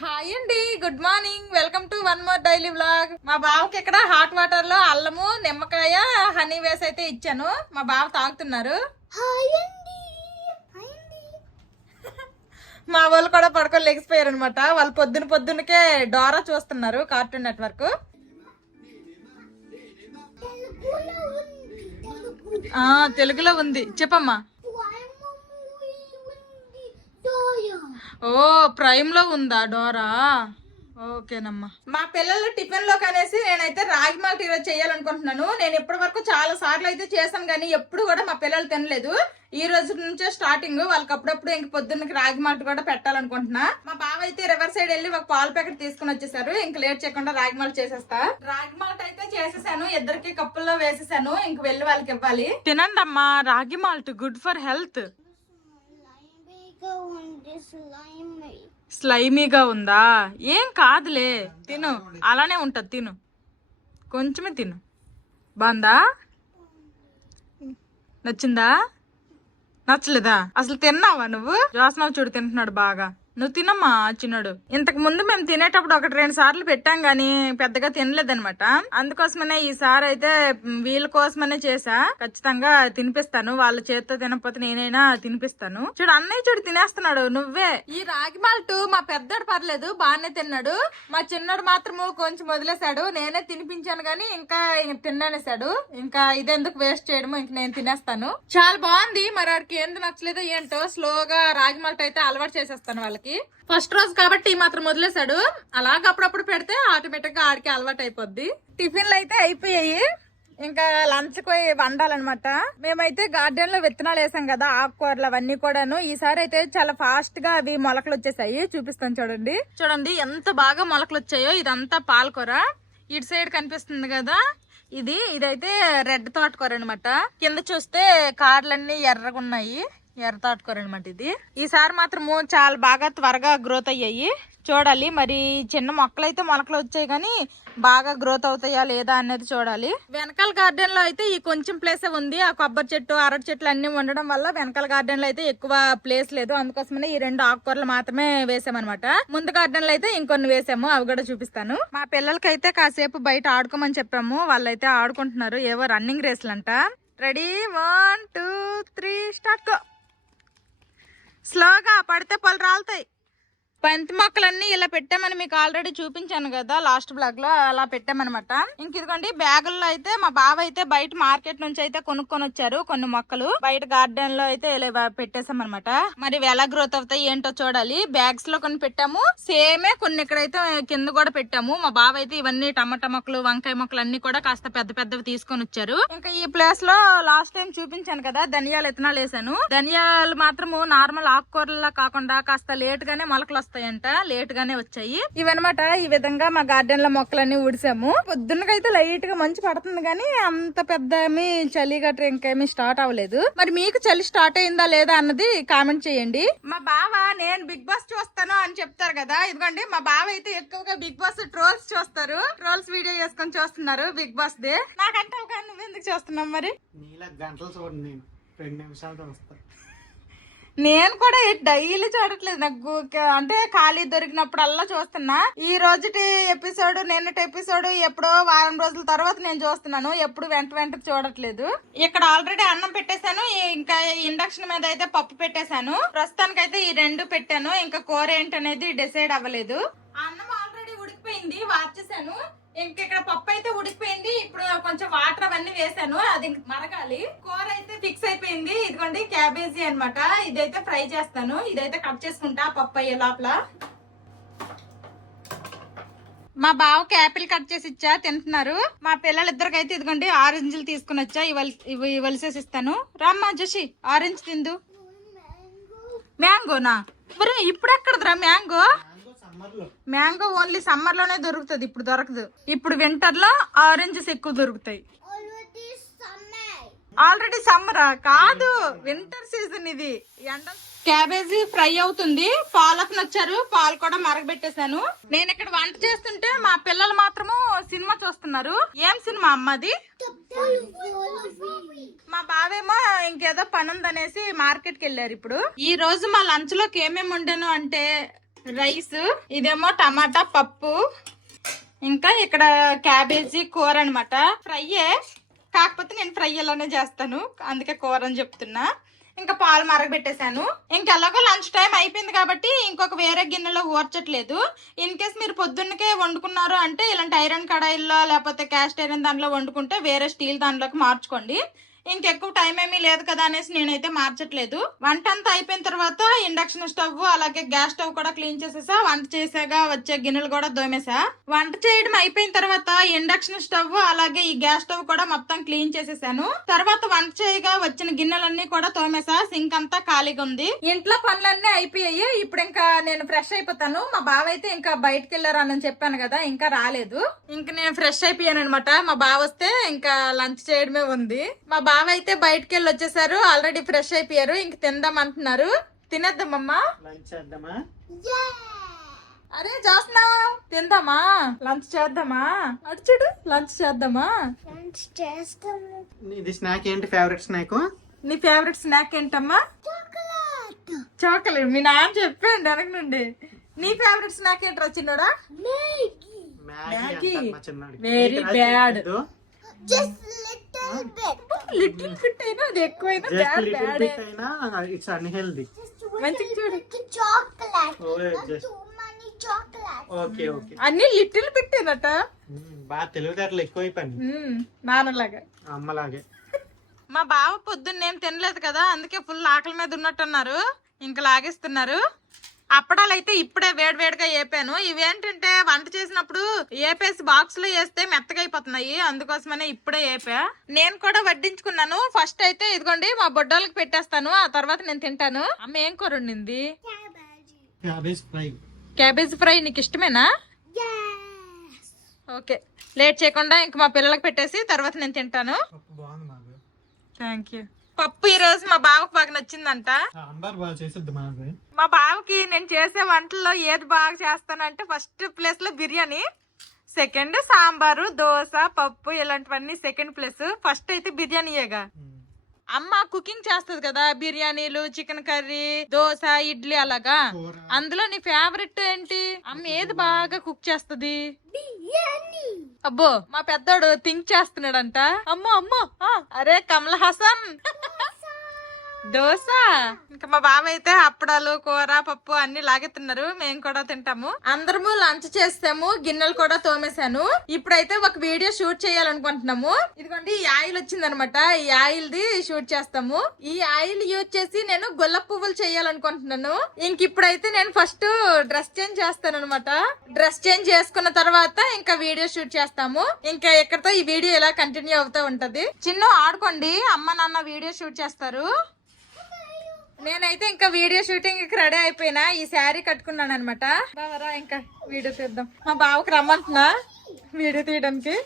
Hi అండి, good morning. Welcome to one more daily vlog. మా బావకి ఇక్కడ హాట్ వాటర్ లో అల్లము, నిమ్మకాయ, హనీ వేసి అయితే ఇచ్చాను. మా బావ తాగుతున్నారు. మా వాళ్ళు కూడా పడుకొని లెగిసిపోయారు అనమాట. వాళ్ళు పొద్దునకే డోరా చూస్తున్నారు, కార్టూన్ నెట్వర్క్. తెలుగులో ఉంది, చెప్పమ్మా. ఓ, ప్రైమ్ లో ఉందా డోరా? ఓకేనమ్మా. మా పిల్లలు టిఫిన్ లో కనేసి నేనైతే రాగి మాల్ట్ ఈరోజు చేయాలనుకుంటున్నాను. నేను ఇప్పటి వరకు చాలా సార్లు అయితే చేశాను, కానీ ఎప్పుడు కూడా మా పిల్లలు తినలేదు. ఈ రోజు నుంచే స్టార్టింగ్. వాళ్ళకి అప్పుడప్పుడు ఇంక పొద్దున్నకి రాగి మాల్ట్ కూడా పెట్టాలనుకుంటున్నా. మా బావ అయితే రివర్ సైడ్ వెళ్ళి ఒక పాల ప్యాకెట్ తీసుకుని వచ్చేసారు. ఇంక లేట్ చేయకుండా రాగి మాల్ట్ చేసేస్తా. రాగి మాల్ట్ అయితే చేసేసాను, ఇద్దరికి కప్పుల్లో వేసేసాను. ఇంక వెళ్ళి వాళ్ళకి ఇవ్వాలి. తినండి అమ్మా, రాగి malt good for health. Slimy ఉందా? ఏం కాదులే, తిను, అలానే ఉంటది, తిను, కొంచెమే తిను. బాగుందా? నచ్చిందా? నచ్చలేదా? అసలు తిన్నావా నువ్వు? జోస్నావు చూడు తింటున్నాడు బాగా. నువ్వు తినమ్మా చిన్నడు. ఇంతకు ముందు మేము తినేటప్పుడు 1-2 సార్లు పెట్టాం గానీ పెద్దగా తినలేదనమాట. అందుకోసమనే ఈసారి అయితే వీళ్ళ కోసమనే చేసా. ఖచ్చితంగా తినిపిస్తాను, వాళ్ళ చేతితో తినకపోతే నేనైనా తినిపిస్తాను. చూడు అన్నయ్య చూడు తినేస్తున్నాడు. నువ్వే ఈ రాగి మాల్ట్ మా పెద్దడు పర్లేదు, బాగానే తిన్నాడు. మా చిన్నడు మాత్రము కొంచెం వదిలేశాడు. నేనే తినిపించాను గానీ ఇంకా తిన్నానేసాడు. ఇంకా ఇదెందుకు వేస్ట్ చేయడము, ఇంక నేను తినేస్తాను. చాలా బాగుంది. మరి వాడికి ఎందుకు నచ్చలేదో ఏంటో, స్లోగా రాగి మాల్ట్ అయితే అలవాటు చేసేస్తాను వాళ్ళకి. ఫస్ట్ రోజు కాబట్టి మాత్రం వదిలేశాడు. అలాగ అప్పుడప్పుడు పెడితే ఆటోమేటిక్ గా ఆడికి అలవాటు అయిపోద్ది. టిఫిన్లు అయితే అయిపోయాయి, ఇంకా లంచ్ కి వండాలన్నమాట. మేమైతే గార్డెన్ లో విత్తనాలు వేసాం కదా, ఆకుకూరలు అవన్నీ కూడాను. ఈసారి అయితే చాలా ఫాస్ట్ గా అవి మొలకలు వచ్చేసాయి. చూపిస్తాను చూడండి. చూడండి ఎంత బాగా మొలకలు వచ్చాయో. ఇదంతా పాలకూర. ఇటు సైడ్ కనిపిస్తుంది కదా, ఇదైతే రెడ్ తోటకూర అనమాట. కింద చూస్తే కాడలన్నీ ఎర్రగా ఉన్నాయి, ఎర్ర తోటకూర అనమాట ఇది. ఈసారి మాత్రము చాలా బాగా త్వరగా గ్రోత్ అయ్యాయి. చూడాలి మరి, చిన్న మొక్కలు అయితే మొలకలు వచ్చాయి కానీ బాగా గ్రోత్ అవుతాయా లేదా అనేది చూడాలి. వెనకాల గార్డెన్ లో అయితే ఈ కొంచెం ప్లేస్ ఉంది. ఆ కొబ్బరి చెట్టు, అరటి చెట్లు అన్ని ఉండడం వల్ల వెనకాల గార్డెన్ లో అయితే ఎక్కువ ప్లేస్ లేదు. అందుకోసమనే ఈ 2 ఆకుకూరలు మాత్రమే వేసామన్నమాట. ముందు గార్డెన్ లో అయితే ఇంకొన్ని వేసాము, అవి కూడా చూపిస్తాను. మా పిల్లలకైతే కాసేపు బయట ఆడుకోమని చెప్పాము. వాళ్ళైతే ఆడుకుంటున్నారు, ఏవో రన్నింగ్ రేస్లు అంట. Ready 1 2 3 start go. స్లోగా పడితే పళ్ళు రాలుతాయి. బంతి మొక్కలన్నీ ఇలా పెట్టామని మీకు ఆల్రెడీ చూపించాను కదా లాస్ట్ బ్లాగ్ లో, అలా పెట్టామన్నమాట. ఇంక ఇదిగోండి బ్యాగుల్లో అయితే మా బావ అయితే బయట మార్కెట్ నుంచి అయితే కొనుక్కొని వచ్చారు కొన్ని మొక్కలు. బయట గార్డెన్ లో అయితే ఇలా పెట్టేసాం అనమాట. మరి ఎలా గ్రోత్ అవుతాయి ఏంటో చూడాలి. బ్యాగ్స్ లో కొన్ని పెట్టాము, సేమే కొన్ని ఇక్కడైతే కింద కూడా పెట్టాము. మా బావ అయితే ఇవన్నీ టమాటా మొక్కలు, వంకాయ మొక్కలు అన్ని కూడా కాస్త పెద్ద పెద్దవి తీసుకొని వచ్చారు. ఇంకా ఈ ప్లేస్ లో లాస్ట్ టైం చూపించాను కదా, ధనియాలు విత్తనాలు వేసాను. ధనియాలు మాత్రము నార్మల్ ఆకుకూరలా కాకుండా కాస్త లేట్ గానే మొలకలు వస్తాయంట, లేట్ గానే వచ్చాయి. ఇవన్నమాట. ఈ విధంగా మా గార్డెన్ లో మొక్కలన్నీ ఊడిసాము. పొద్దున్నకైతే లైట్ గా మంచు పడుతుంది కానీ అంత పెద్ద చలి గట్రా ఇంకేమీ స్టార్ట్ అవ్వలేదు. మరి మీకు చలి స్టార్ట్ అయిందా లేదా అన్నది కామెంట్ చేయండి. మా బావ నేను బిగ్ బాస్ చూస్తాను అని చెప్తారు కదా, ఇదిగోండి మా బావ అయితే ఎక్కువగా బిగ్ బాస్ ట్రోల్స్ చూస్తారు. ట్రోల్స్ వీడియో చేసుకొని చూస్తున్నారు బిగ్ బాస్ ది. నాకంటే నువ్వు ఎందుకు చూస్తున్నావు మరి? నేను కూడా డైలీ చూడట్లేదు, నాకు అంటే ఖాళీ దొరికినప్పుడల్లా చూస్తున్నా. ఈ రోజుటి ఎపిసోడ్, నిన్నటి ఎపిసోడ్ ఎప్పుడో వారం రోజుల తర్వాత నేను చూస్తున్నాను, ఎప్పుడు వెంట చూడట్లేదు. ఇక్కడ ఆల్రెడీ అన్నం పెట్టేశాను, ఇంకా ఇండక్షన్ మీద అయితే పప్పు పెట్టేశాను. ప్రస్తుతానికైతే ఈ 2 పెట్టాను. ఇంకా కూర ఏంటనేది డిసైడ్ అవ్వలేదు. అన్నం ఆల్రెడీ ఉడికిపోయింది, వార్చేసాను. ఇక్కడ పప్పు అయితే ఉడికిపోయింది. ఇప్పుడు కొంచెం వాటర్ అవన్నీ వేసాను, అది మరగాలి. కూర అయితే ఫిక్స్ అయిపోయింది. ఇదిగోండి క్యాబేజీ అన్నమాట. ఇదైతే ఫ్రై చేస్తాను, ఇదైతే కట్ చేసుకుంటా పప్పు అయ్యే లోపల. మా బావకి యాపిల్ కట్ చేసి ఇచ్చా, తింటున్నారు. మా పిల్లలిద్దరికైతే ఇదిగోండి ఆరెంజ్లు తీసుకుని వచ్చా, ఇవి వలిసేసి ఇస్తాను. రామ్మా జోషి, ఆరెంజ్ తిందు. మ్యాంగోనా? మరి ఇప్పుడు ఎక్కడదిరా మ్యాంగో? మ్యాంగో ఓన్లీ సమ్మర్ లోనే దొరుకుతుంది, ఇప్పుడు దొరకదు. ఇప్పుడు వింటర్ లో ఆరెంజెస్ ఎక్కువ దొరుకుతాయి. ఆల్రెడీ సమ్మరా? కాదు, వింటర్ సీజన్ ఇది. క్యాబేజీ ఫ్రై అవుతుంది. పాలకు నచ్చారు, పాలు కూడా మరగబెట్టేశాను. నేను ఇక్కడ వంట చేస్తుంటే మా పిల్లలు మాత్రము సినిమా చూస్తున్నారు. ఏం సినిమా అమ్మది? మా బావేమో ఇంకేదో పని ఉందనేసి మార్కెట్ కి వెళ్ళారు. ఇప్పుడు ఈ రోజు మా లంచ్ లోకి ఏమేమి వండాను అంటే రైస్, ఇదేమో టమాటా పప్పు, ఇంకా ఇక్కడ క్యాబేజీ కూర అనమాట. ఫ్రైయే, కాకపోతే నేను ఫ్రై అలానే చేస్తాను, అందుకే కూర అని చెప్తున్నా. ఇంకా పాలు మరగబెట్టేశాను. ఇంకెలాగో లంచ్ టైం అయిపోయింది కాబట్టి ఇంకొక వేరే గిన్నెలో ఊర్చట్లేదు. ఇన్ కేస్ మీరు పొద్దున్నకే వండుకున్నారు అంటే ఇలాంటి ఐరన్ కడాయిల్లో లేకపోతే క్యాస్ట్ ఐరన్ దానిలో వండుకుంటే వేరే స్టీల్ దానిలోకి మార్చుకోండి. ఇంకెక్కువ టైం ఏమీ లేదు కదా అనేసి నేనైతే మార్చట్లేదు. వంట అంతా అయిపోయిన తర్వాత ఇండక్షన్ స్టవ్ అలాగే గ్యాస్ స్టవ్ కూడా క్లీన్ చేసేసా. వంట చేసాగా వచ్చే గిన్నెలు కూడా దోమేసా. వంట చేయడం అయిపోయిన తర్వాత ఇండక్షన్ స్టవ్ అలాగే ఈ గ్యాస్ స్టవ్ కూడా మొత్తం క్లీన్ చేసేసాను. తర్వాత వంట చేయగా వచ్చిన గిన్నెలన్నీ కూడా తోమేసా. సింక్ అంతా ఖాళీగా ఉంది. ఇంట్లో పనులన్నీ అయిపోయాయి. ఇప్పుడు ఇంకా నేను ఫ్రెష్ అయిపోతాను. మా బావ అయితే ఇంకా బయటకు వెళ్ళారని చెప్పాను కదా, ఇంకా రాలేదు. ఇంకా నేను ఫ్రెష్ అయిపోయాను అనమాట. మా బావ వస్తే ఇంకా లంచ్ చేయడమే ఉంది. మా బావ అయితే బయటకు వెళ్ళి వచ్చేసారు. ఆల్రెడీ ఫ్రెష్ అయిపోయారు. ఇంక తిందాం అంటున్నారు. తినేద్దామమ్మా, అరే చేస్తున్నా, తిందామా, లంచ్ చేద్దామా, అడుచుడు లంచ్ చేద్దామా. ఇది స్నాక్ ఏంటి? Favourite snack? నీ ఫేవరెట్ స్నాక్ ఏంటమ్మా? చాక్లెట్. మీ నాన్న చెప్పండి వెనక నుండి. నీ ఫేవరెట్ స్నాక్ ఏంట్రా చిన్నడా? Maggi. Very bad. Little bit అయినా అది ఎక్కువైనా ఇట్స్ అన్హెల్దీ. మంచిగా చూడు, ఓకే ఓకే, అన్ని లిటిల్ బిట్ ఏనట. బాగా తెలివితేటలు ఎక్కువైపోయింది నాన్నలాగా అమ్మలాగే. మా బావ పొద్దున్న ఏం తినలేదు కదా, అందుకే ఫుల్ ఆకలి మీద ఉన్నట్టున్నారు. ఇంకా లాగేస్తున్నారు. అప్పడాలు అయితే ఇప్పుడే వేడివేడిగా వేపాను. ఇవేంటంటే వంట చేసినప్పుడు ఏపేసి బాక్స్ లో వేస్తే మెత్తగా అయిపోతున్నాయి, అందుకోసమనే ఇప్పుడే వేపా. నేను కూడా వడ్డించుకున్నాను. ఫస్ట్ అయితే ఇదిగోండి మా బొడ్డోళ్ళకి పెట్టేస్తాను, ఆ తర్వాత నేను తింటాను. అమ్మ ఏం కూర వండింది? Cabbage fry. నీకు ఇష్టమేనా? ఓకే, లేట్ చేయకుండా ఇంక మా పిల్లలకి పెట్టేసి తర్వాత నేను తింటాను. Thank you. పప్పు ఈ రోజు మా బావకు బాగా నచ్చిందంట. మా బావకి నేను చేసే వంటల్లో ఏది బాగా చేస్తానంటే ఫస్ట్ ప్లేస్ లో బిర్యానీ, సెకండ్ సాంబారు, దోశ, పప్పు ఇలాంటివన్నీ సెకండ్ ప్లేస్. ఫస్ట్ అయితే బిర్యానీయేగా. అమ్మ కుకింగ్ చేస్తది కదా, బిర్యానీలు, చికెన్ కర్రీ, దోశ, ఇడ్లీ అలాగా. అందులో నీ ఫేవరెట్ ఏంటి? అమ్మ ఏది బాగా కుక్ చేస్తది? అబ్బో, మా పెద్దోడు థింక్ చేస్తున్నాడంట. అమ్మో అమ్మో, అరే కమల్ హాసన్. దోశ. ఇంకా మా బావ అయితే అప్పడాలు, కూర, పప్పు అన్ని లాగెత్తున్నారు. మేము కూడా తింటాము. అందరము లంచ్ చేస్తాము. గిన్నెలు కూడా తోమేశాను. ఇప్పుడైతే ఒక వీడియో షూట్ చేయాలనుకుంటున్నాము. ఇదిగోండి ఈ ఆయిల్ వచ్చిందనమాట. ఈ ఆయిల్ ది షూట్ చేస్తాము. ఈ ఆయిల్ యూజ్ చేసి నేను గొల్ల పువ్వులు చేయాలనుకుంటున్నాను. ఇంక ఇప్పుడైతే నేను ఫస్ట్ డ్రెస్ చేంజ్ చేస్తాను అనమాట. డ్రెస్ చేంజ్ చేసుకున్న తర్వాత ఇంకా వీడియో షూట్ చేస్తాము. ఇంకా ఎక్కడితో ఈ వీడియో ఇలా కంటిన్యూ అవుతూ ఉంటది. చిన్న ఆడుకోండి, అమ్మ నాన్న వీడియో షూట్ చేస్తారు. నేనైతే ఇంకా వీడియో షూటింగ్ కి రెడీ అయిపోయినా. ఈ శారీ కట్టుకున్నాను అనమాట. బావరా ఇంకా వీడియో తీద్దాం. మా బావకు రమ్మంటున్నా వీడియో తీయడానికి.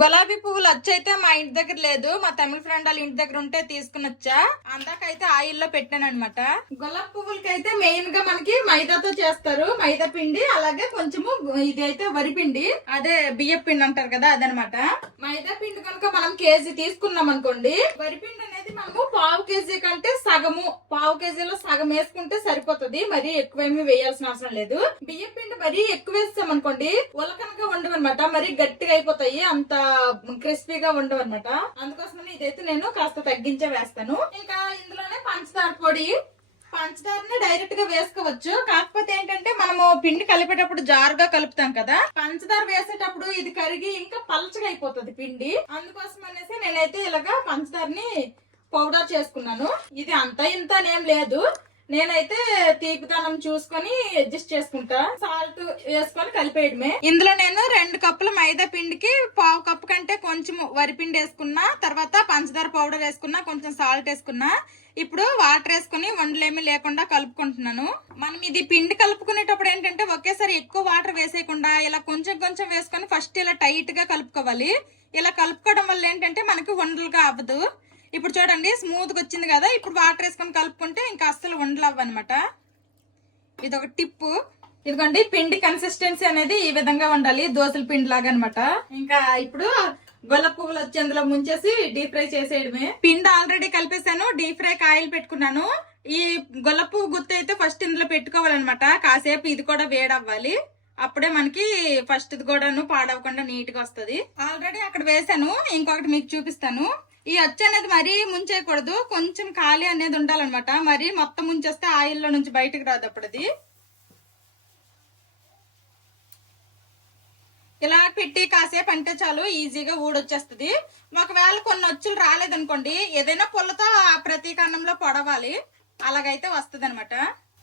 గులాబీ పువ్వులు వచ్చైతే మా ఇంటి దగ్గర లేదు, మా తమిళ ఫ్రెండ్ వాళ్ళ ఇంటి దగ్గర ఉంటే తీసుకుని వచ్చా. అందాకైతే ఆయిల్ లో పెట్టాను అనమాట. గులాబీ పువ్వులకి అయితే మెయిన్ గా మనకి మైదాతో చేస్తారు. మైదా పిండి అలాగే కొంచెము ఇది అయితే వరి పిండి, అదే బియ్య పిండి అంటారు కదా, అదనమాట. మైదా పిండి కనుక మనం కేజీ తీసుకున్నాం అనుకోండి, వరి పిండి అనేది మనము పావు కేజీ కంటే సగము, పావు కేజీలో సగం వేసుకుంటే సరిపోతుంది. మరీ ఎక్కువేమీ వేయాల్సిన అవసరం లేదు. బియ్య పిండి మరీ ఎక్కువ వేస్తాం అనుకోండి ఉలకనగా ఉండవన్నమాట, మరీ గట్టిగా అయిపోతాయి, అంత క్రిస్పీగా ఉండవు అనమాట. అందుకోసమని ఇదైతే నేను కాస్త తగ్గించే వేస్తాను. ఇంకా ఇందులోనే పంచదార పొడి, పంచదారని డైరెక్ట్ గా వేసుకోవచ్చు. కాకపోతే ఏంటంటే మనము పిండి కలిపేటప్పుడు జారుగా కలుపుతాం కదా, పంచదార వేసేటప్పుడు ఇది కరిగి ఇంకా పలచగా అయిపోతుంది పిండి. అందుకోసం అనేసి నేనైతే ఇలాగా పంచదారని పౌడర్ చేసుకున్నాను. ఇది అంత ఇంత ఏం లేదు, నేనైతే తీపిదనం చూసుకొని అడ్జస్ట్ చేసుకుంటా. సాల్ట్ వేసుకొని కలిపేయడమే. ఇందులో నేను 2 కప్పుల మైదా పిండికి పావు కప్పు కంటే కొంచెం వరిపిండి వేసుకున్నా, తర్వాత పంచదార పౌడర్ వేసుకున్నా, కొంచెం సాల్ట్ వేసుకున్నా. ఇప్పుడు వాటర్ వేసుకుని వండలేమి లేకుండా కలుపుకుంటున్నాను. మనం ఇది పిండి కలుపుకునేటప్పుడు ఏంటంటే ఒకేసారి ఎక్కువ వాటర్ వేసేయకుండా ఇలా కొంచెం కొంచెం వేసుకొని ఫస్ట్ ఇలా టైట్ గా కలుపుకోవాలి. ఇలా కలుపుకోవడం వల్ల ఏంటంటే మనకి వండలుగా అవ్వదు. ఇప్పుడు చూడండి స్మూత్ గా వచ్చింది కదా. ఇప్పుడు వాటర్ వేసుకొని కలుపుకుంటే ఇంకా అస్సలు వండలవ్వ అనమాట. ఇది ఒక టిప్పు. ఇదిగోండి పిండి కన్సిస్టెన్సీ అనేది ఈ విధంగా ఉండాలి, దోసల పిండి లాగా అనమాట. ఇంకా ఇప్పుడు గొల్ల పువ్వులు వచ్చి అందులో ముంచేసి డీప్ ఫ్రై చేసేయడమే. పిండి ఆల్రెడీ కలిపేసాను. డీప్ ఫ్రై ఆయిల్ పెట్టుకున్నాను. ఈ గొల్లపు గుత్తి అయితే ఫస్ట్ ఇందులో పెట్టుకోవాలన్నమాట. కాసేపు ఇది కూడా వేడవ్వాలి, అప్పుడే మనకి ఫస్ట్ ఇది కూడాను పాడవకుండా నీట్ గా వస్తుంది. ఆల్రెడీ అక్కడ వేసాను, ఇంకొకటి మీకు చూపిస్తాను. ఈ అచ్చు అనేది మరీ ముంచేయకూడదు, కొంచెం ఖాళీ అనేది ఉండాలన్నమాట. మరి మొత్తం ముంచేస్తే ఆయిల్లో నుంచి బయటకు రాదు అప్పుడు అది. ఇలా పెట్టి కాసేపు అంటే చాలు, ఈజీగా ఊడొచ్చేస్తుంది. ఒకవేళ కొన్ని అచ్చులు రాలేదనుకోండి, ఏదైనా పుల్లతో ప్రతి కన్నంలో పొడవాలి, అలాగైతే వస్తుంది అనమాట.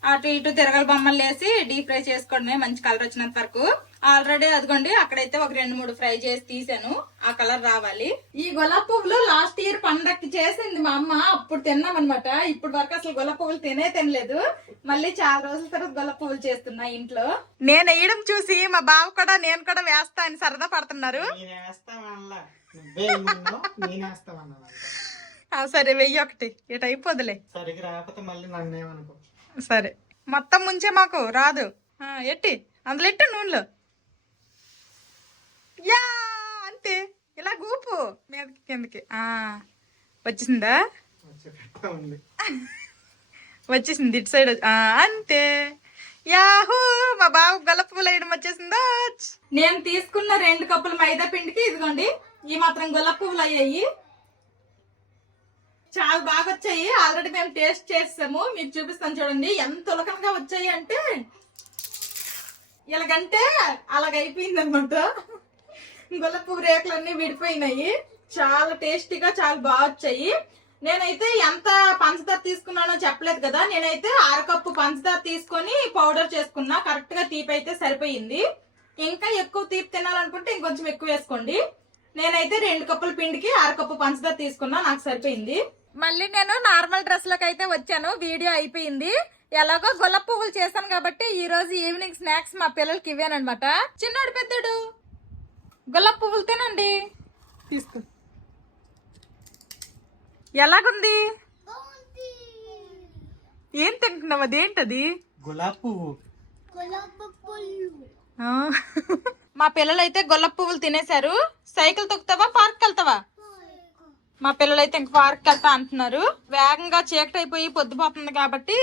అటు ఇటు తిరగల బొమ్మలు వేసి డీప్ ఫ్రై చేసుకోవడమే, మంచి కలర్ వచ్చినంత వరకు. ఆల్రెడీ అదిగోండి అక్కడైతే ఒక 2-3 ఫ్రై చేసి తీసాను, ఆ కలర్ రావాలి. ఈ గులాబీ పువ్వులు లాస్ట్ ఇయర్ పండక్కి చేసింది మా అమ్మ, అప్పుడు తిన్నామన్నమాట. ఇప్పుడు వరకు అసలు గులాబీ పువ్వులు తినలేదు. మళ్ళీ చాలా రోజుల తర్వాత గులాబీ పువ్వులు చేస్తున్నా ఇంట్లో. నేను వేయడం చూసి మా బావ కూడా నేను కూడా వేస్తా అని సరదా పడుతున్నారు. సరే వెయ్యి ఒకటి, ఇటు అయిపోదులే. సరే మొత్తం ముంచే, మాకు రాదు. ఎట్టి అందులో ఎట్టు నూనెలో, యా అంతే. ఇలా గూపు మీదకి కిందకి. వచ్చేసిందా? వచ్చేసింది ఇటు సైడ్. అంతే, యాహూ, మా బావ గొల్లపువ్వులు వేయడం వచ్చేసిందా. నేను తీసుకున్న 2 కప్పుల మైదా పిండికి ఇదిగోండి ఈ మాత్రం గొల్లపు పువ్వులు అయ్యాయి. చాలా బాగా వచ్చాయి. ఆల్రెడీ మేము టేస్ట్ చేసాము, మీకు చూపిస్తాను చూడండి ఎంత ఉలకనగా వచ్చాయి అంటే. ఇలాగంటే అలాగైపోయింది అనమాట. గులాబీ రేకులన్నీ విడిపోయినాయి. చాలా టేస్టీగా చాలా బాగా వచ్చాయి. నేనైతే ఎంత పంచదార తీసుకున్నానో చెప్పలేదు కదా. నేనైతే 1/2 కప్పు పంచదార తీసుకొని పౌడర్ చేసుకున్నా. కరెక్ట్ గా తీపి అయితే సరిపోయింది. ఇంకా ఎక్కువ తీపి తినాలనుకుంటే ఇంకొంచెం ఎక్కువ వేసుకోండి. నేనైతే 2 కప్పుల పిండికి 1/2 కప్పు పంచదార తీసుకున్నా, నాకు సరిపోయింది. మళ్ళీ నేను నార్మల్ డ్రెస్ లోకి అయితే వచ్చాను. వీడియో అయిపోయింది. ఎలాగో గులాబీ పువ్వులు చేశాను కాబట్టి ఈ రోజు ఈవినింగ్ స్నాక్స్ మా పిల్లలకి ఇవ్వానమాట. చిన్నోడు పెద్దోడు గులాబీ పువ్వులు తినండి, తీసుకో. ఎలాగుంది? ఏం తింటున్నావు? అదేంటది? గులాబీ పువ్వు. మా పిల్లలు అయితే గులాబీ పువ్వులు తినేశారు. సైకిల్ తొక్కుతావా, పార్క్ వెళ్తావా? మా పిల్లలు అయితే ఇంక పార్క్ వెళ్తా అంటున్నారు. వేగంగా చీకటి అయిపోయి పొద్దుపోతుంది కాబట్టి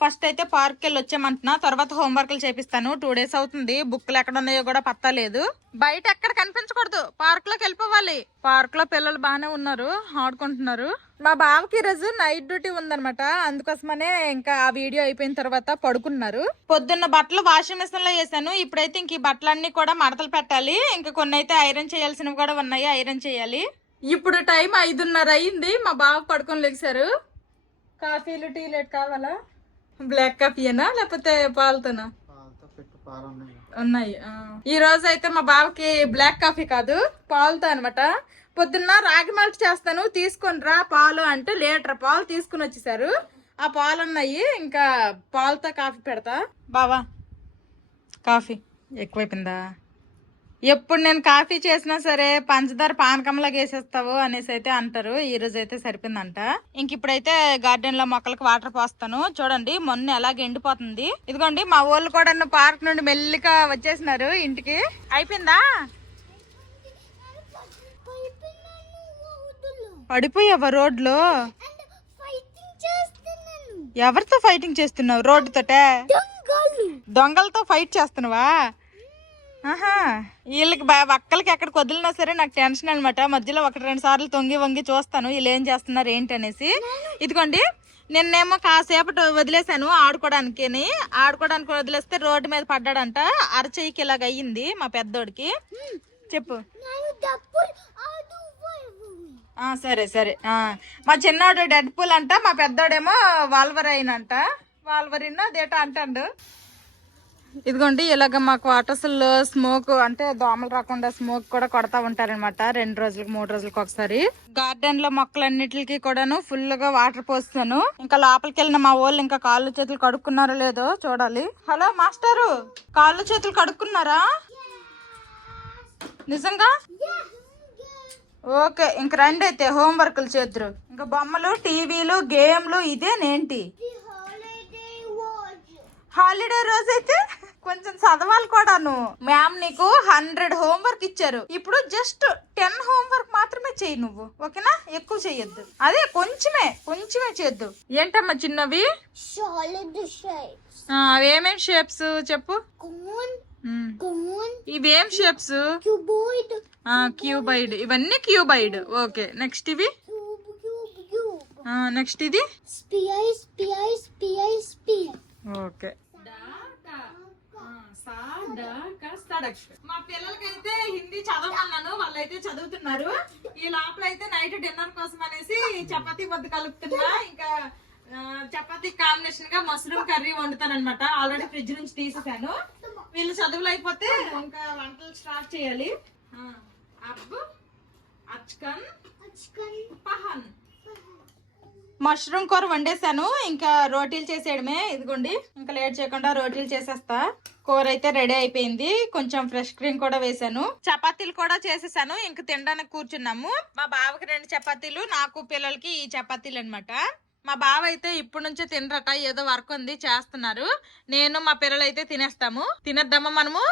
ఫస్ట్ అయితే పార్క్ వెళ్ళి వచ్చామంటున్నా. తర్వాత హోంవర్క్లు చేపిస్తాను. 2 డేస్ అవుతుంది. బుక్లు ఎక్కడ ఉన్నాయో కూడా పత్తా లేదు. బయట ఎక్కడ కనిపించకూడదు, పార్క్ లోకి వెళ్ళిపోవాలి. పార్క్ లో పిల్లలు బాగానే ఉన్నారు, ఆడుకుంటున్నారు. మా బావకి ఈరోజు నైట్ డ్యూటీ ఉందనమాట, అందుకోసమనే ఇంకా ఆ వీడియో అయిపోయిన తర్వాత పడుకున్నారు. పొద్దున్న బట్టలు వాషింగ్ మిషన్ లో వేసాను. ఇప్పుడైతే ఇంక ఈ బట్టలన్నీ కూడా మడతలు పెట్టాలి. ఇంకా కొన్ని అయితే ఐరన్ చేయాల్సినవి కూడా ఉన్నాయి, ఐరన్ చేయాలి. ఇప్పుడు టైం 5:30 అయింది. మా బావ పడుకొని లేచారు. కాఫీలు టీలు కావాలా? బ్లాక్ కాఫీయేనా లేకపోతే పాలతోనా? ఉన్నాయి. ఈ రోజు అయితే మా బావకి బ్లాక్ కాఫీ కాదు, పాలతో అనమాట. పొద్దున్న రాగి మాల్ట్ చేస్తాను, తీసుకొని రా పాలు అంటే 1 లీటర్ పాలు తీసుకుని వచ్చేసారు. ఆ పాలు ఉన్నాయి, ఇంకా పాలతో కాఫీ పెడతా. బావా కాఫీ ఎక్కువైపోయిందా? ఎప్పుడు నేను కాఫీ చేసినా సరే పంచదార పానకంలాగా వేసేస్తావు అనేసి అయితే అంటారు. ఈ రోజు అయితే సరిపోయిందంట. ఇంక ఇప్పుడైతే గార్డెన్ లో మొక్కలకు వాటర్ పోస్తాను. చూడండి మొన్న ఎలాగ ఎండిపోతుంది. ఇదిగోండి మా ఊళ్ళు కూడా పార్క్ నుండి మెల్లిగా వచ్చేసినారు ఇంటికి. అయిపోయిందా? పడిపోయావా రోడ్లో? ఎవరితో ఫైటింగ్ చేస్తున్నావు? రోడ్డుతోటే దొంగలతో ఫైట్ చేస్తున్నావా? ఆహా, వీళ్ళకి అక్కలకి ఎక్కడికి వదిలినా సరే నాకు టెన్షన్ అనమాట. మధ్యలో 1-2 సార్లు తొంగి వంగి చూస్తాను వీళ్ళు ఏం చేస్తున్నారు ఏంటి అనేసి. ఇదిగోండి నిన్నేమో కాసేపటి వదిలేసాను ఆడుకోవడానికి వదిలేస్తే రోడ్డు మీద పడ్డాడంట. అరచేయికి ఇలాగ అయ్యింది మా పెద్దోడికి. చెప్పు. సరే సరే. మా చిన్నోడు డెడ్ పూల్ అంట, మా పెద్దోడేమో వాల్వరైన్ అంట. వాల్వరిన్ అదేటా అంటాడు. ఇదిగోండి ఇలాగ మా క్వార్టర్స్ లో స్మోక్ అంటే దోమలు రాకుండా స్మోక్ కూడా కొడతా ఉంటారనమాట. 2 రోజులకు 3 రోజులకు ఒకసారి. గార్డెన్ లో మొక్కలన్నిటికి కూడాను ఫుల్ గా వాటర్ పోస్తాను. ఇంకా లోపలికి వెళ్ళిన మా వాళ్ళు ఇంకా కాళ్ళు చేతులు కడుక్కున్నారో లేదో చూడాలి. హలో మాస్టరు, కాళ్ళు చేతులు కడుక్కున్నారా నిజంగా? ఓకే, ఇంక రండి అయితే హోంవర్క్లు చేద్దరు. ఇంకా బొమ్మలు, టీవీలు, గేమ్లు, ఇదేనేంటి? హాలిడే రోజు అయితే కొంచెం చదవాలి కూడాను. మ్యామ్ నీకు 100 హోంవర్క్ ఇచ్చారు, ఇప్పుడు జస్ట్ 10 హోంవర్క్ మాత్రమే చెయ్యి నువ్వు, ఓకేనా? ఎక్కువ చెయ్యొద్దు, అదే కొంచెమే చేయొద్దు. ఏంటమ్మా చిన్నవి? అవి ఏమేం షేప్స్ చెప్పు. ఇవేం షేప్స్? క్యూబైడ్. ఇవన్నీ క్యూబైడ్. ఓకే, నెక్స్ట్ ఇవి. నెక్స్ట్ ఇది ఓకే. మా పిల్లలకైతే హిందీ చదవమన్నాను, వాళ్ళైతే చదువుతున్నారు. ఈ లోపల అయితే నైట్ డిన్నర్ కోసం అనేసి చపాతీ ముద్ద కలుపుతున్నా. ఇంకా చపాతీ కాంబినేషన్ గా మష్రూమ్ కర్రీ వండుతాను అనమాట. ఆల్రెడీ ఫ్రిడ్జ్ నుంచి తీసేసాను. వీళ్ళు చదువులు అయిపోతే ఇంకా వంటలు స్టార్ట్ చేయాలి. అబ్బు అచ్కన్ పహన్. మష్రూమ్ కూర వండేసాను, ఇంకా రోటీలు చేసేయడమే. ఇదిగోండి, ఇంకా లేట్ చేయకుండా రోటీలు చేసేస్తా. కూర అయితే రెడీ అయిపోయింది. కొంచెం ఫ్రెష్ క్రీమ్ కూడా వేసాను. చపాతీలు కూడా చేసేసాను. ఇంక తినడానికి కూర్చున్నాము. మా బావకి 2 చపాతీలు, నాకు పిల్లలకి ఈ చపాతీలు అన్నమాట. మా బావ అయితే ఇప్పటి నుంచే తినరట, ఏదో వర్క్ ఉంది చేస్తున్నారు. నేను మా పిల్లలు అయితే తినేస్తాము. తినేద్దామా మనము?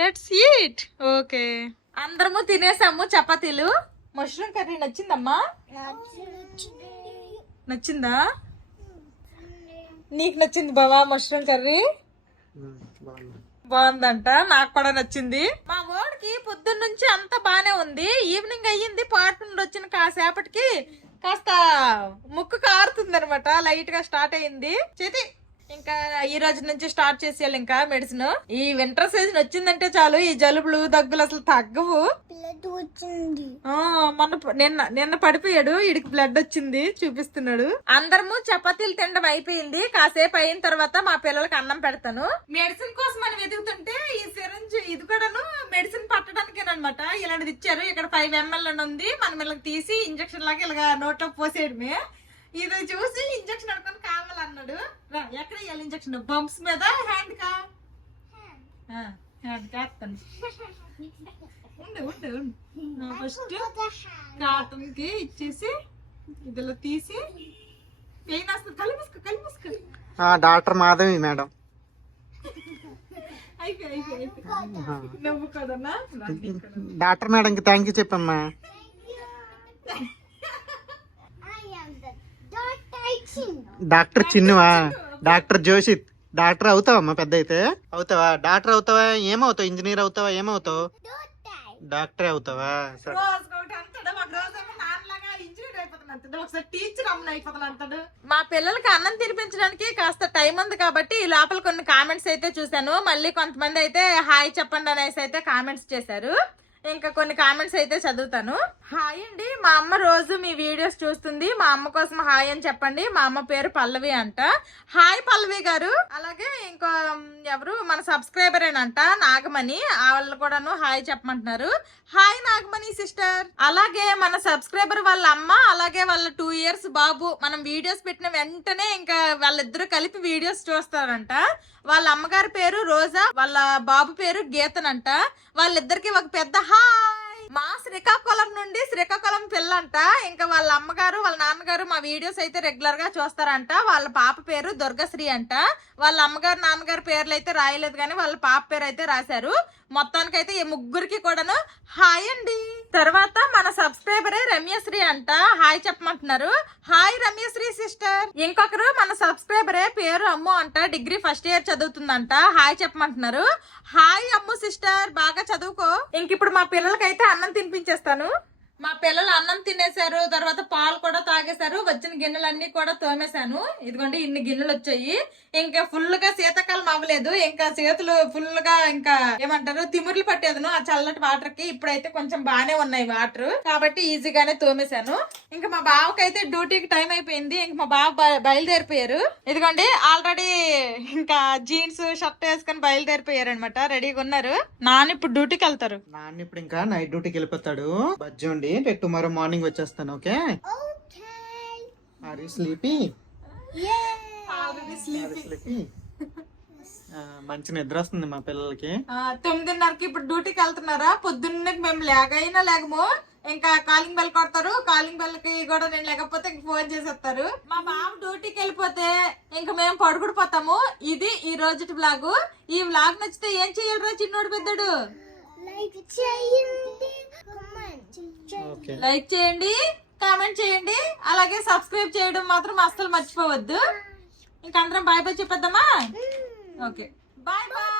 Let's eat. ఓకే, అందరము తినేసాము చపాతీలు. మష్రూమ్ కర్రీ నచ్చిందమ్మా? నచ్చిందా? నీకు నచ్చింది బావా మష్రూమ్ కర్రీ? బాగుందంట, నాకు కూడా నచ్చింది. మా వాడికి పొద్దున్న నుంచి అంతా బానే ఉంది. ఈవినింగ్ అయ్యింది, పార్ట్ నుండి వచ్చిన కాసేపటికి కాస్త ముక్కు కారుతుంది అనమాట. లైట్ గా స్టార్ట్ అయింది చేతి. ఇంకా ఈ రోజు నుంచి స్టార్ట్ చేసేయాలి ఇంకా మెడిసిన్. ఈ వింటర్ సీజన్ వచ్చిందంటే చాలు, ఈ జలుబులు దగ్గులు అసలు తగ్గవు. నిన్న పడిపోయాడు, ఇడికి బ్లడ్ వచ్చింది చూపిస్తున్నాడు. అందరము చపాతీలు తినడం అయిపోయింది. కాసేపు అయిన తర్వాత మా పిల్లలకి అన్నం పెడతాను. మెడిసిన్ కోసం అని వెతుకుతుంటే ఈ సిరంజ్ ఇది కూడాను మెడిసిన్ పట్టడానికేనమాట. ఇలాంటిది ఇచ్చారు. ఇక్కడ 5 ml అని ఉంది. మనం ఇలాగ తీసి ఇంజక్షన్ లాగా ఇలాగ నోట్లో పోసేయడమే. ఇది చూసి ఇంజక్షన్ అనుకుని కావాలన్నాడు. ఎక్కడ ఇవ్వాలి ఇంజక్షన్? బంప్స్ మీద, హ్యాండ్ కా? హ్యాండ్ కాస్తాను. ఫస్ట్ కాటన్ కి ఇచ్చేసి ఇదిలో తీసి పెయిన్ వస్తుంది. కలిపిసుకో. Doctor Madhavi madam. అయిపోయి నువ్వు కదన్నా డాక్టర్ మేడం కి థ్యాంక్ యూ చెప్పమ్మా. డాక్టర్ చిన్నువా? డాక్టర్ జోషిత్. డాక్టర్ అవుతావమ్మా పెద్ద అయితే? అవుతావా? డాక్టర్ అవుతావా? ఏమవుతావు? ఇంజనీర్ అవుతావా? ఏమవుతావు? డాక్టర్ అవుతావా? మా పిల్లలకి అన్నం తినిపించడానికి కాస్త టైం ఉంది కాబట్టి ఈ లోపల కొన్ని కామెంట్స్ అయితే చూసాను. మళ్ళీ కొంతమంది అయితే హాయ్ చెప్పండి అనేసి అయితే కామెంట్స్ చేశారు. ఇంకా కొన్ని కామెంట్స్ అయితే చదువుతాను. హాయ్ అండి, మా అమ్మ రోజు మీ వీడియోస్ చూస్తుంది. మా అమ్మ కోసం హాయ్ అని చెప్పండి. మా అమ్మ పేరు పల్లవి అంట. హాయ్ పల్లవి గారు. అలాగే ఇంకో ఎవరు మన సబ్స్క్రైబర్ ఏనంట, నాగమణి. వాళ్ళు కూడాను హాయ్ చెప్పమంటున్నారు. Hi Nagamani sister. అలాగే మన సబ్స్క్రైబర్ వాళ్ళ అమ్మ, అలాగే వాళ్ళ 2 years బాబు మనం వీడియోస్ పెట్టిన వెంటనే ఇంకా వాళ్ళిద్దరూ కలిపి వీడియోస్ చూస్తారంట. వాళ్ళ అమ్మగారి పేరు రోజా, వాళ్ళ బాబు పేరు గీతనంట. వాళ్ళిద్దరికి ఒక పెద్ద హాయ్. మా శ్రీకాకుళం నుండి, శ్రీకాకుళం పిల్లంట. ఇంకా వాళ్ళ అమ్మగారు వాళ్ళ నాన్నగారు మా వీడియోస్ అయితే రెగ్యులర్ గా చూస్తారంట. వాళ్ళ పాప పేరు దుర్గశ్రీ అంట. వాళ్ళ అమ్మగారు నాన్నగారు పేర్లు అయితే రాయలేదు కానీ వాళ్ళ పాప పేరు అయితే రాశారు. మొత్తానికైతే ఈ ముగ్గురికి కూడాను హాయ్ అండి. తర్వాత మన సబ్స్క్రైబరే రమ్యశ్రీ అంట, హాయ్ చెప్పమంటున్నారు. Hi Ramyasri sister. ఇంకొకరు మన సబ్స్క్రైబరే పేరు అమ్ము అంట, డిగ్రీ ఫస్ట్ ఇయర్ చదువుతుందంట. హాయ్ చెప్పమంటున్నారు. హాయ్ అమ్ము సిస్టర్, బాగా చదువుకో. ఇంక ఇప్పుడు మా పిల్లలకైతే అన్నం తినిపించేస్తాను. మా పిల్లలు అన్నం తినేశారు, తర్వాత పాలు కూడా తాగేశారు. వచ్చిన గిన్నెలన్నీ కూడా తోమేశాను. ఇదిగోండి ఇన్ని గిన్నెలు వచ్చాయి. ఇంకా ఫుల్ గా శీతాకాలం అవ్వలేదు, ఇంకా చేతులు ఫుల్ గా ఇంకా ఏమంటారు తిముర్లు పట్టేదను ఆ చల్లటి వాటర్ కి. ఇప్పుడైతే కొంచెం బానే ఉన్నాయి వాటర్ కాబట్టి ఈజీగానే తోమేశాను. ఇంకా మా బావకైతే డ్యూటీకి టైం అయిపోయింది. ఇంక మా బావ బయలుదేరిపోయారు. ఇదిగోండి ఆల్రెడీ ఇంకా జీన్స్ షర్ట్ వేసుకొని బయలుదేరిపోయారు అనమాట, రెడీగా ఉన్నారు. నాన్న ఇప్పుడు డ్యూటీకి వెళ్తారు. నాన్న ఇప్పుడు ఇంకా నైట్ డ్యూటీకి వెళ్ళిపోతాడు. బజ్జోండి రేపు టుమారో మార్నింగ్ వచ్చేస్తాను. ఓకే? Are you sleepy? మంచి నిద్ర వస్తుంది మా పిల్లలకి. 9:30కి ఇప్పుడు డ్యూటీకి వెళ్తున్నారా? పొద్దున్నే మేము లేగైనా లేకము ఇంకా కాలింగ్ బెల్ కొడతారు. కాలింగ్ బెల్ కి కూడా నేను లేకపోతే ఫోన్ చేసేస్తారు. మా బాబు డ్యూటీకి వెళ్ళిపోతే ఇంకా మేము పడుకుడిపోతాము. ఇది ఈ రోజు బ్లాగ్. ఈ వ్లాగ్ నచ్చితే ఏం చెయ్యాలరా చిన్నోడు పెద్దడు? లైక్ చేయండి, కామెంట్ చేయండి, అలాగే సబ్స్క్రైబ్ చేయడం మాత్రం అస్సలు మర్చిపోవద్దు. ఇంక అందరం బాయ్ బాయ్ చెప్పేద్దామా? Okay, bye bye.